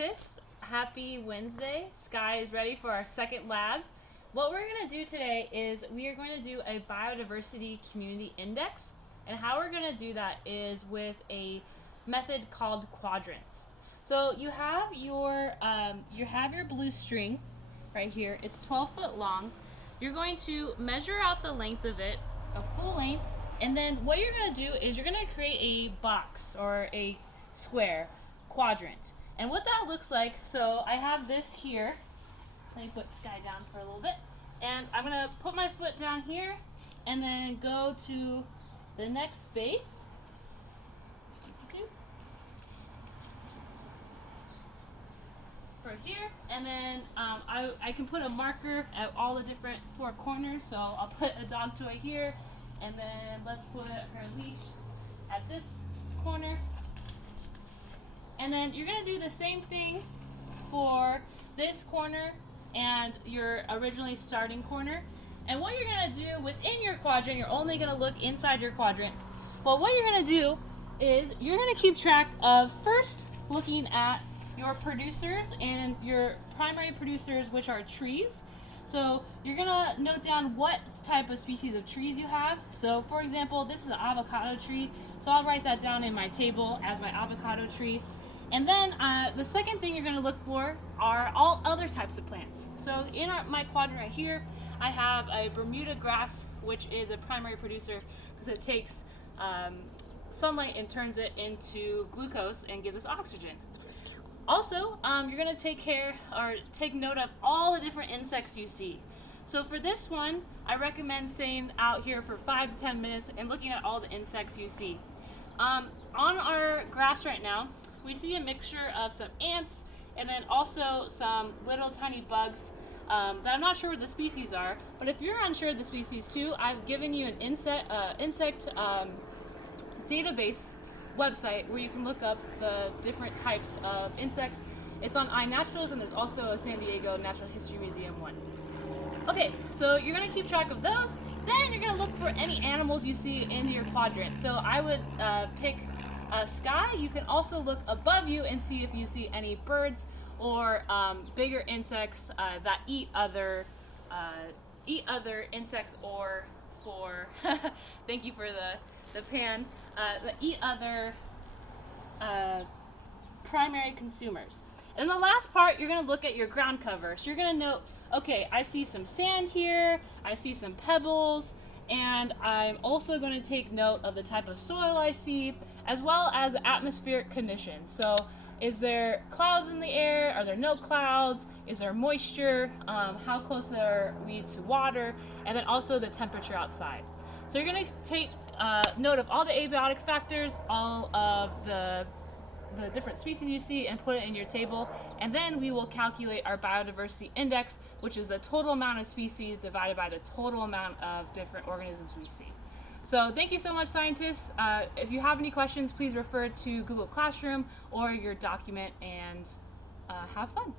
scientists, happy Wednesday. Sky is ready for our second lab. What we're going to do today is we are going to do a biodiversity community index, and how we're going to do that is with a method called quadrants. So you have your blue string right here. It's 12 foot long. You're going to measure out the length of it, a full length, and then what you're going to do is you're going to create a box or a square quadrant. And what that looks like, so I have this here. Let me put Sky down for a little bit. And I'm going to put my foot down here and then go to the next space. For here, and then I can put a marker at all the different four corners. So I'll put a dog toy here, and then let's put her leash at this corner. And then you're going to do the same thing for this corner and your originally starting corner. And what you're going to do within your quadrant, you're only going to look inside your quadrant. But what you're going to do is you're going to keep track of first looking at your producers and your primary producers, which are trees. So you're going to note down what type of species of trees you have. So for example, this is an avocado tree. So I'll write that down in my table as my avocado tree. And then the second thing you're going to look for are all other types of plants. So in my quadrant right here, I have a Bermuda grass, which is a primary producer because it takes sunlight and turns it into glucose and gives us oxygen. Also, you're going to take note of all the different insects you see. So for this one, I recommend staying out here for 5 to 10 minutes and looking at all the insects you see. On our grass right now, we see a mixture of some ants and then also some little tiny bugs that I'm not sure what the species are. But if you're unsure of the species too, I've given you an insect database website where you can look up the different types of insects. It's on iNaturals, and there's also a San Diego Natural History Museum one. Okay, so you're going to keep track of those. Then you're going to look for any animals you see in your quadrant. So I would pick Sky. You can also look above you and see if you see any birds or bigger insects that eat other insects, or for thank you for the pan, that eat other primary consumers. And the last part, you're going to look at your ground cover. So you're going to note, okay, I see some sand here, I see some pebbles, and I'm also going to take note of the type of soil I see, as well as atmospheric conditions. So is there clouds in the air? Are there no clouds? Is there moisture? How close are we to water? And then also the temperature outside. So you're going to take note of all the abiotic factors, all of the different species you see, and put it in your table. And then we will calculate our biodiversity index, which is the total amount of species divided by the total amount of different organisms we see. So thank you so much, scientists. If you have any questions, please refer to Google Classroom or your document, and have fun.